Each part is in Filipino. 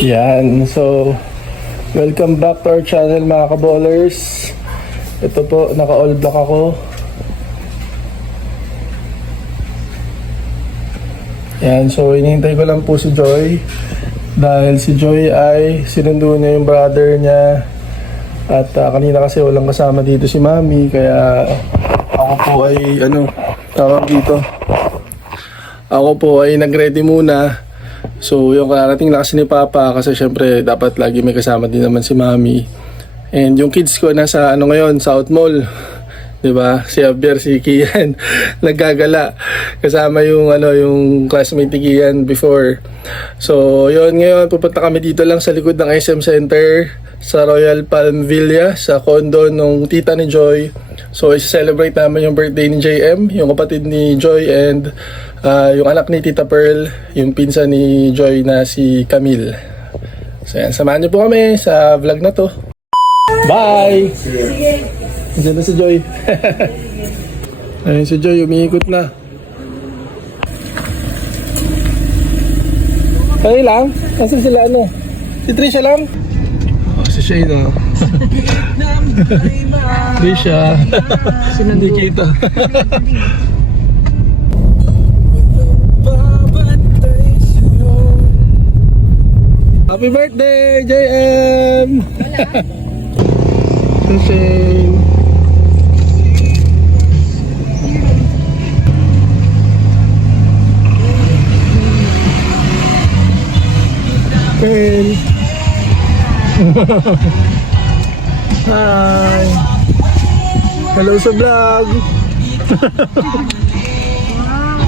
Yan, so welcome back to our channel mga kaballers. Ito po, naka-all black ako. Yan, so hinihintay ko lang po si Joy. Dahil si Joy ay sinundo niya yung brother niya. At kanina kasi walang kasama dito si Mami. Kaya ako po ay tawag dito. Ako po ay nag-ready muna. So yung kararating na kasi ni Papa kasi syempre dapat lagi may kasama din naman si Mami. And yung kids ko nasa ngayon, South Mall. 'Di ba? Si Javier, si Kian naggagala kasama yung yung classmate ni Kian before. So yun, ngayon pupunta kami dito lang sa likod ng SM Center sa Royal Palm Villa sa condo nung tita ni Joy. So i-celebrate namin yung birthday ni JM, yung kapatid ni Joy, and yung anak ni Tita Pearl, yung pinsan ni Joy na si Camille. So yan, samahan niyo po kami sa vlog na to. Bye! Sige! Diyan na si Joy. Ayun si Joy, umiikot na. Kaya lang? Kasi sila si Trisha lang? Oh, si Shane Trisha. Hindi kita. Happy birthday, JM! Si Shane. Pearl. Hi. Hello sa vlog.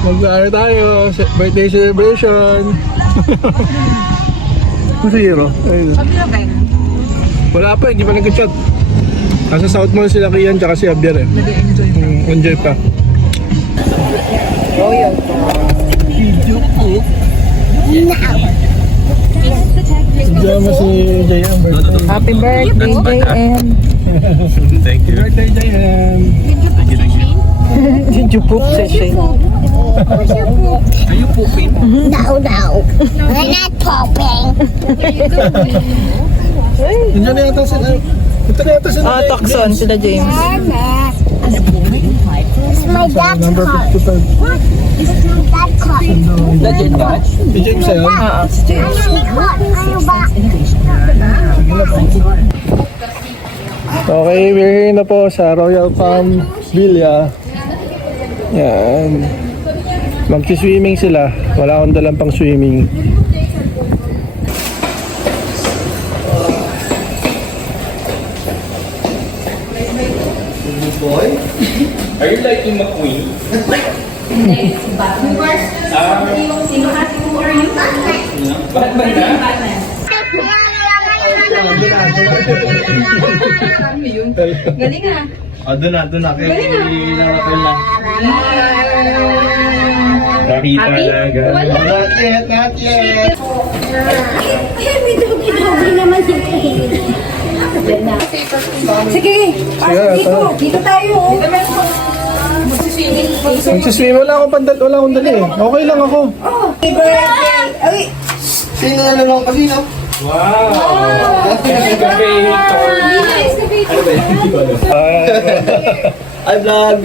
Mag-aari tayo. Birthday celebration. Sige no? Wala pa, hindi pa nag-chat. Nasa South Mall sila Kian tsaka si Javier Nag-enjoy pa. Enjoy pa. Royal video po. Diyan mo si JM birthday. Happy birthday, JM. Thank you. Birthday, JM. Thank you. Did you poop, Session? Are you pooping? No, we're not pooping. Nandiyan na yata sila. Ito na yata sila. Takson sila James. It's my dad's Number car. 55. It's my dad's car. Legend ba? Si James ayun. Si James. Ano ba? Okay, we're here na po sa Royal Palm Villa. Yan. Magsi-swimming sila. Wala akong dalang pang swimming. Boy, are you liking McQueen? Sino hati mo or you? Batman na? Galing ah. Doon na. Kaya hinanapin lang. Nakita na. Not yet. May naman si Sige, dito tayo. Magsiswim. Wala akong dali eh. Okay lang ako. Happy birthday. Ay, Sino na naman kasi, no? Wow! Hi, vlog!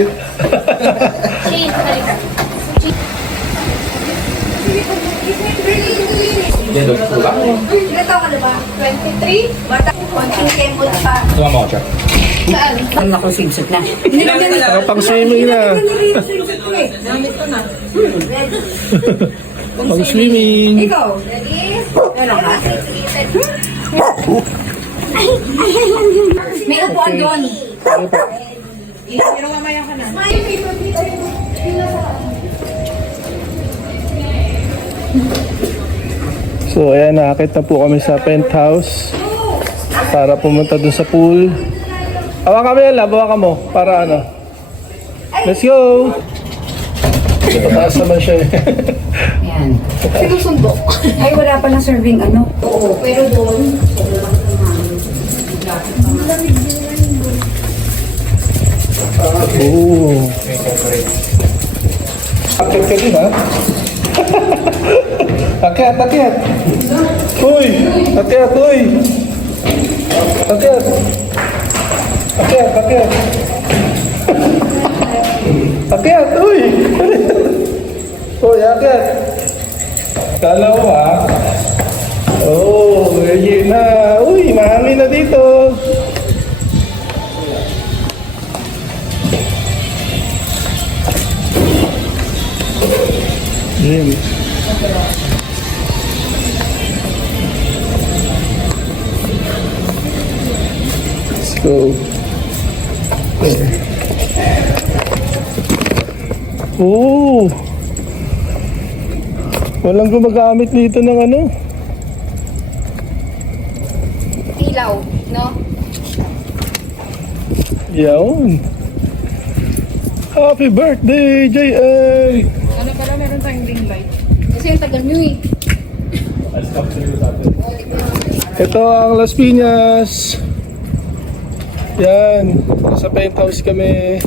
ilan taon ka na ba? 23? Bata, konting kembot pa. Tuwa mo, Chuck. Ang ako swimsuit na. Pang swimming na. Pang swimming. Ikaw, ready? Ano ka? May upuan doon. Pero mamaya ka na. So ayan, nakakit na po kami sa penthouse para pumunta dun sa pool. Hawa kami yan, hawa ka mo para let's go! Pataas naman siya eh. Yan. Sinusundo. Ay, wala pa na serving Oo, pero doon. Oo. Akit ka din ha? Akyat, akyat. Uy! Akyat, uy! Akyat. Akyat, akyat. Akyat, uy! Uy, akyat. Kala ko Oh, yun na. Uy, mahangin na dito. Yun. Let's go. Oh! Walang gumagamit dito ng ano. Ilaw, no? Yawn. Happy birthday, JL! Ano pala, meron tayong ring light. Kasi yung tagal nyo eh. Ito ang Las Piñas. Yan. Nasa penthouse kami.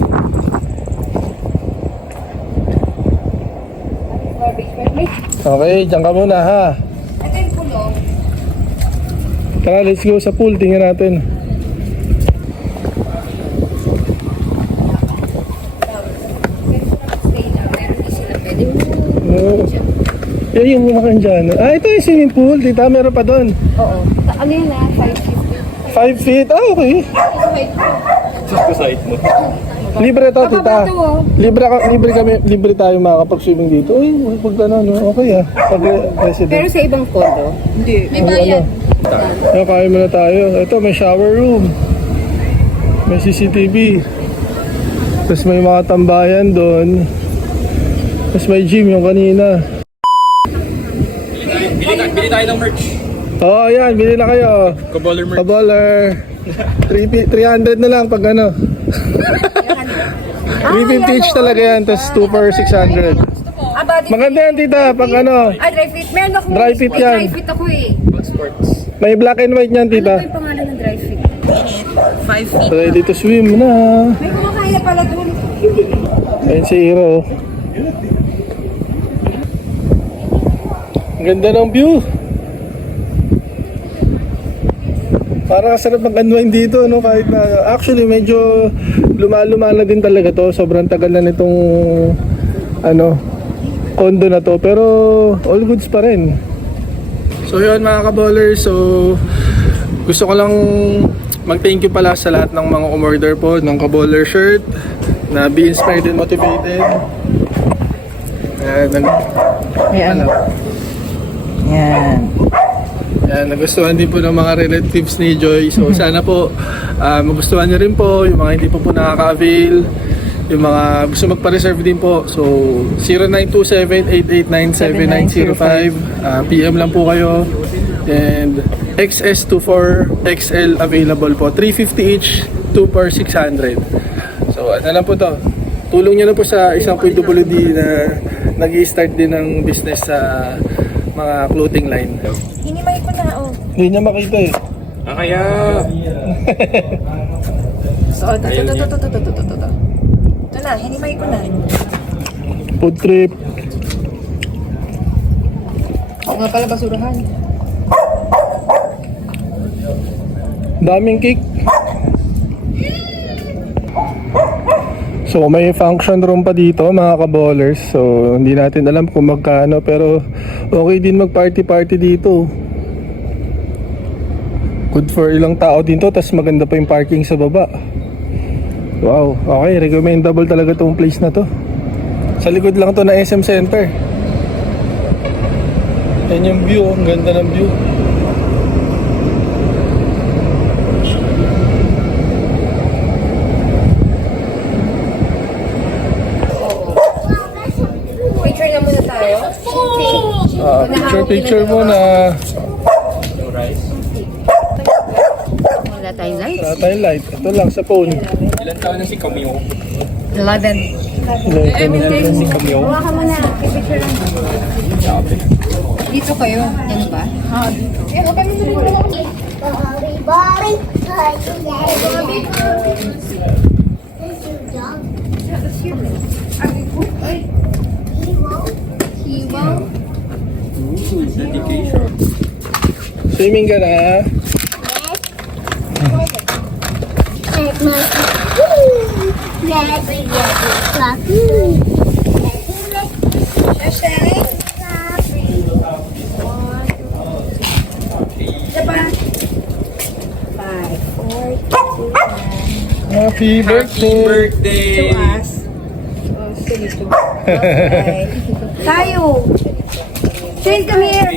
Okay, dyan ka muna ha. Ito yung kulong. Tara, let's go sa pool. Tingnan natin. Stay lang. Meron din sila pwede. Oh. Yan yung mga dyan. Ah, ito yung swimming pool. Tita, meron pa doon. Oo. Ano yun 5 feet. 5 feet. Ah, okay. Libre to, tita. Libre tayo makakapag-swimming dito. Uy, pag ano, okay ah. Pag resident. Pero sa ibang kondo, hindi. May bayad. Ano, kaya muna tayo. Ito, may shower room. May CCTV. Tapos may mga tambayan doon. Tapos may gym yung kanina. Bili tayo ng merch. Oo, yan. Bili na kayo. Kaballer merch. Kaballer. 300 na lang pag ano. 350 each talaga yan. Tapos 2 for 600. Maganda yan, tita. Pag ano. Dry fit. Meron ako. Dry fit yan. Dry fit ako eh. May black and white yan, Ano tita. yung pangalan ng dry fit? 5 feet. Ready to swim na. May kumakain na pala doon. Ayan si Hiro. Ang ganda ng view. Parang sarap mag-unwind dito, no? Kahit na, actually medyo luma-luma na din talaga to. Sobrang tagal na nitong ano, condo na to. Pero all goods pa rin. So yun mga kaballers, so gusto ko lang mag-thank you pala sa lahat ng mga umorder po ng kaballer shirt na be inspired and motivated. Ano? Yan. Yan, nagustuhan din po ng mga relatives ni Joy. So sana po magustuhan nyo rin po yung mga hindi po nakaka-avail, yung mga gusto magpa-reserve din po. So 0927-889-7905 PM lang po kayo. And XS24 XL available po. 350 each, 2 per 600. So ano lang po to. Tulong nyo na po sa isang PWD na nag-i-start din ng business sa mga clothing line. Hinimay ko na, oh. Hindi niya makita eh. Kaya. So, ito na, hinimay ko na. Food trip. Oo nga pala, basurahan. Daming cake. So may function room pa dito mga kaballers. So hindi natin alam kung magkano, pero okay din mag-party dito. Good for ilang tao dito, tas maganda pa yung parking sa baba. Wow, okay, recommendable talaga tong place na to. Sa likod lang to na SM Center. Yan yung view, ang ganda ng view. Picture na muna tayo. Picture muna. Wala tayong light. Wala tayong light. Ito lang sa phone. Ilan taon na si Camille? 11. Si Camille? Huwag ka muna. Picture lang. Dito kayo. Yan ba? Ha, dito. Eh, huwag kami dito. Bobby, Hiwaw. Ooh, dedication. Swimming ka na? Let my let me Happy Happy birthday! birthday! Tayo. Shane, come here.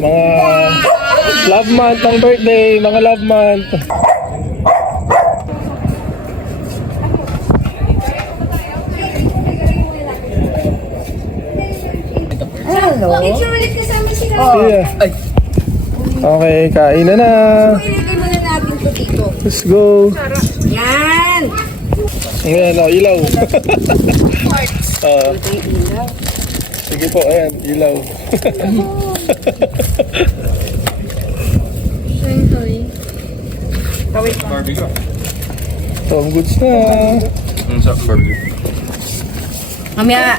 Mga love month ng birthday, mga love month. Hello. Picture ulit kasama sila. Yeah. Ay! Okay, kain na na. Ilagay muna natin to dito. Let's go. Yan. Ayan, ilaw. Sige po, ayan, ilaw. Barbecue. Tom goods na. Ang sarap barbecue. Mamaya,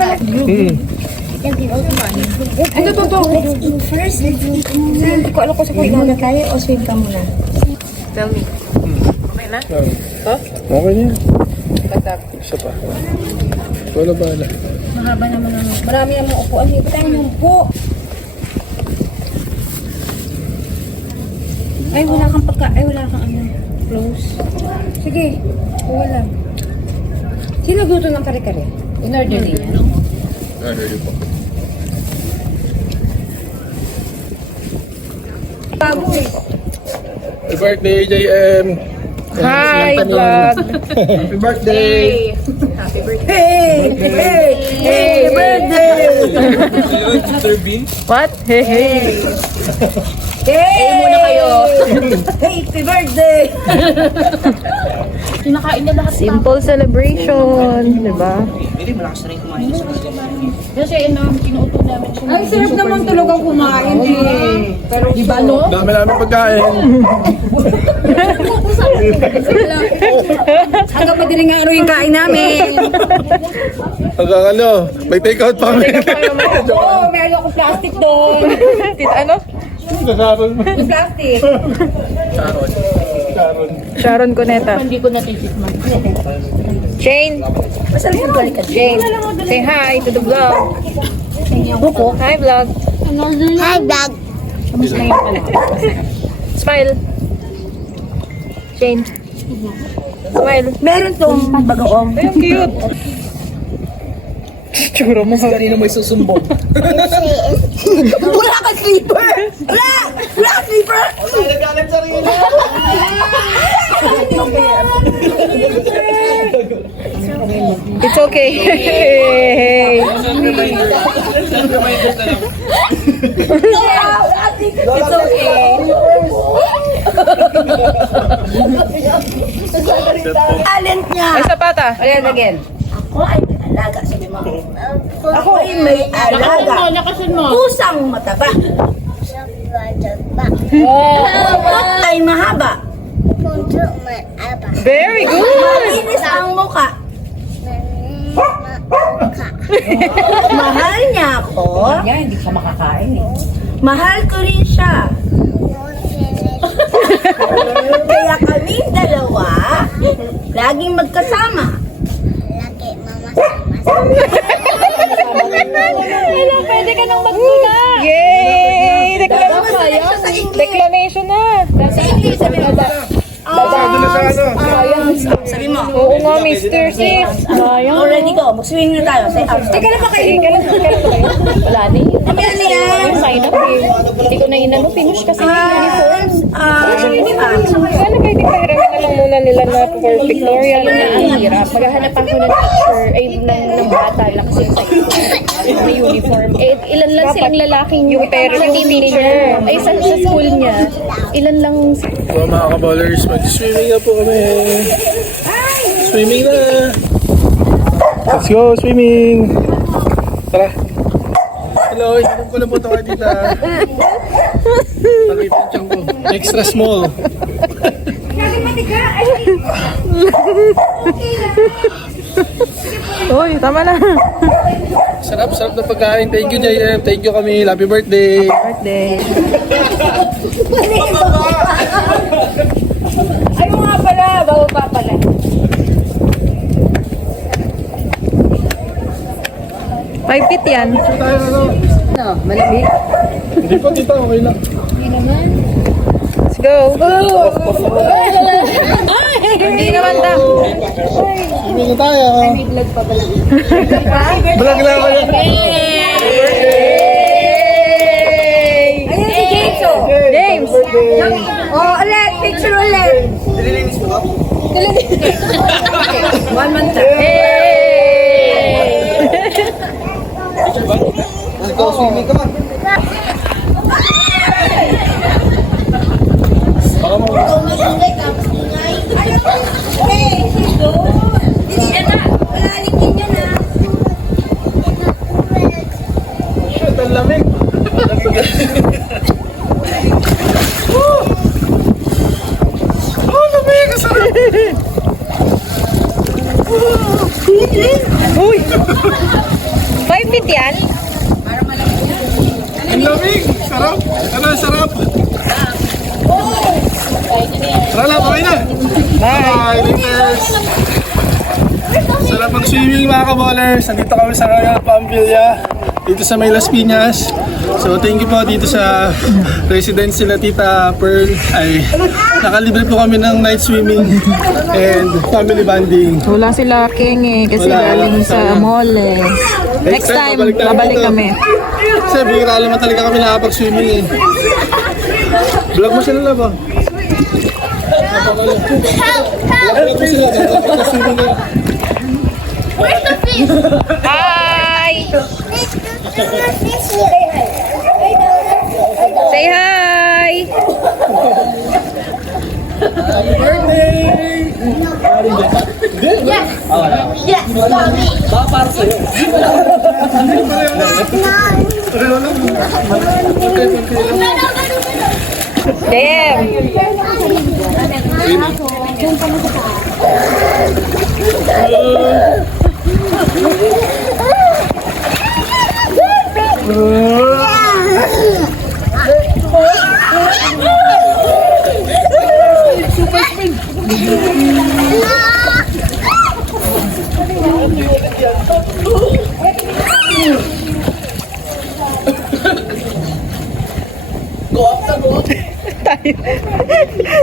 Ito, to. Let's eat first. Let's eat muna. Hindi ko alam kung sa kuya na tayo o swim ka muna. tell me. Okay na? Okay na yan. Patag. Isa pa. Wala ba na? Mahaba naman ang... Marami namang upuan. Hindi tayo ng upo. Ay, wala kang pagka... Ay, wala kang ano. Close. Sige. Kuha lang. Sino gusto ng kare-kare? In-order niya. Order po. Bago eh. Happy birthday, JM! Hi, vlog! Happy birthday! Hey, birthday! Mr. Bean? What? Hey, hey! Hey! muna kayo. Happy birthday! Kinakain na lahat. Simple celebration, di ba? Ay, sarap naman talagang kumain eh. Pero di ba no? Dami namin pagkain. Hanggang madaling araw yung kain namin. Hanggang ano, may take out pa kami. Oo, meron akong plastic doon. Tita, ano? Kakaroon mo. Yung plastic. Sharon Cuneta. Hindi ko natitikman. Shane! Masarap yung balik ka. Shane! Say hi to the vlog. Hi, vlog. Hi, vlog. Smile. Shane. Smile. Meron tong bagoong. Ay, ang cute. Tsura mo kanina may susumbong. Wala kang sleeper! Wala! Wala kang sleeper! It's okay. Hey. It's okay. Talent niya. Ay, sapata. Ayan again. Ako ay may alaga sa limang. Ako ay may alaga. Pusang mataba. Utot ay mahaba. Very good. Malinis ang muka. Mahal niya ako. Hindi ka makakain eh. Mahal ko rin siya. Kaya kaming dalawa, laging magkasama. Pwede ka nang magtula. Yay! Declamation na. Sa English, sabi mo ba? Basado na sa ano. Sabi mo. Oo nga, Mr. Sis. Sayang. Already go. Mag-swing na tayo. Say out. Teka lang ba kayo? Wala na yun. Mamaya na yan. Yung sign up eh. Hindi ko na inano. Finish kasi yung uniforms. Hindi ba? Sana pwede pahiramin na lang muna nila na for pictorial na ang hirap. Maghahanap ako ng teacher, ay ng bata lang kasi sa may uniform. Eh, ilan lang silang lalaking yung parent, yung teacher. Ay, sa school niya, ilan lang. So mga kaballers, mag-swimming na po kami. Swimming na. Let's go, swimming. Tara. Hello, inom ko na po ito kay tita. Nakita yung tiyan ko. Extra small. Uy, tama na. Sarap na pagkain. Thank you, JM. Thank you kami. Happy birthday. Birthday. Ay, mo nga pala. Bago pa pala. Five feet yan. Tayo ano? No, malamig. Hindi po, tita. Okay lang. Let's go. Hindi naman daw. Hindi na tayo. Vlog na ba yan? Ayan si James, oh. James. Oh, ulit. Picture ulit. One month na. Shit, ang lamig. Oh, lamig. Ang sarap. Uy. 5 feet yan. Ang lamig. Sarap. Ano, sarap. Tara na, okay na. Bye. Laters. Sarap ang swimming mga ka-ballers. Nandito kami sa Royal Pampilla. Dito sa May Las Piñas. So thank you po dito sa residence sila Tita Pearl. Ay nakalibre po kami ng night swimming and family bonding. Wala sila King eh, kasi Wala, galing wala. sa mall eh. Next time, babalik kami. Kasi bihira naman talaga kami nakapag-swimming eh. Vlog mo sila na ba? Vlog mo sila. Nakapag-swimming na. Where's the fish? Hi! There's no fish here. Say hi! Happy birthday! Yes, mommy. Damn!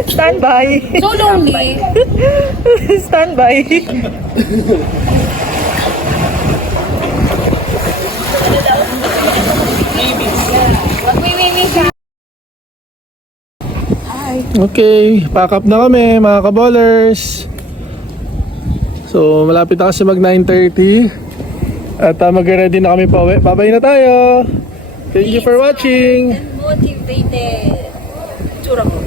Stand by. So lonely. Stand by. Okay, pack up na kami mga ka-ballers. So malapit na kasi mag 9:30 at mag-ready na kami pa uwi. Babay na tayo. Thank you for watching. Motivated. Tsura ko.